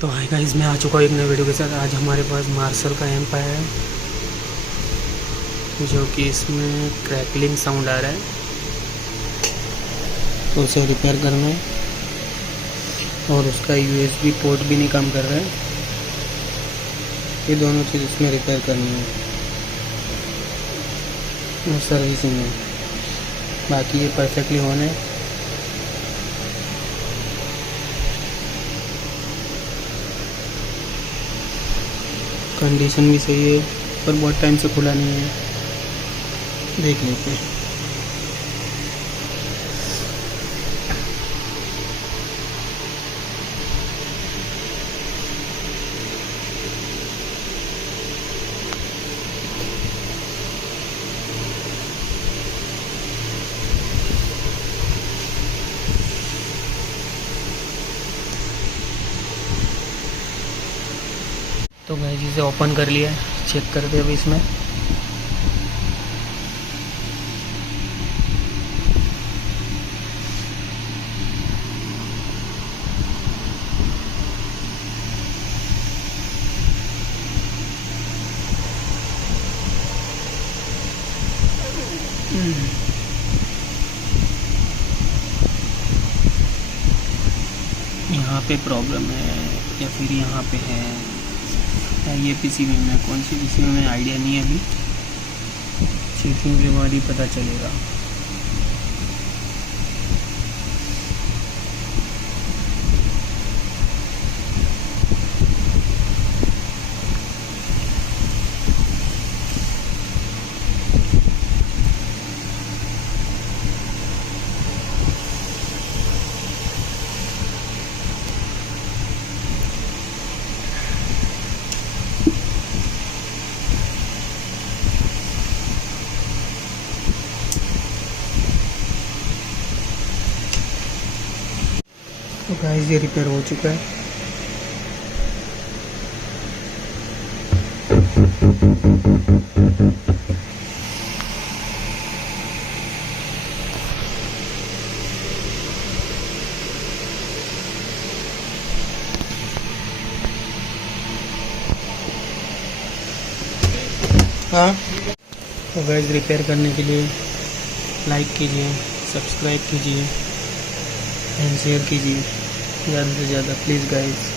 तो hi guys, मैं आ चुका हूँ एक नए वीडियो के साथ। आज हमारे पास मार्शल का एम्प आया है, जो कि इसमें क्रैकलिंग साउंड आ रहा है, तो उसे रिपेयर करना है। और उसका यूएसबी पोर्ट भी नहीं काम कर रहा है। ये दोनों चीज़ इसमें रिपेयर करनी है और सर्विसिंग है। बाकी ये परफेक्टली ऑन है। कंडीशन भी सही है, पर बहुत टाइम से खुला नहीं है। देख लेते हैं। तो गाइस, इसे ओपन कर लिया, चेक करते हैं अभी इसमें। यहाँ पे प्रॉब्लम है या फिर यहाँ पे है, या ये पीसीबी में, कौन सी पीसीबी में आइडिया नहीं है अभी। चेकिंग के बाद ही पता चलेगा। तो गाइस, ये रिपेयर हो चुका है। हाँ, तो गाइस, रिपेयर करने के लिए लाइक कीजिए, सब्सक्राइब कीजिए एंड शेयर कीजिए ज़्यादा से ज़्यादा, प्लीज़ गाइस।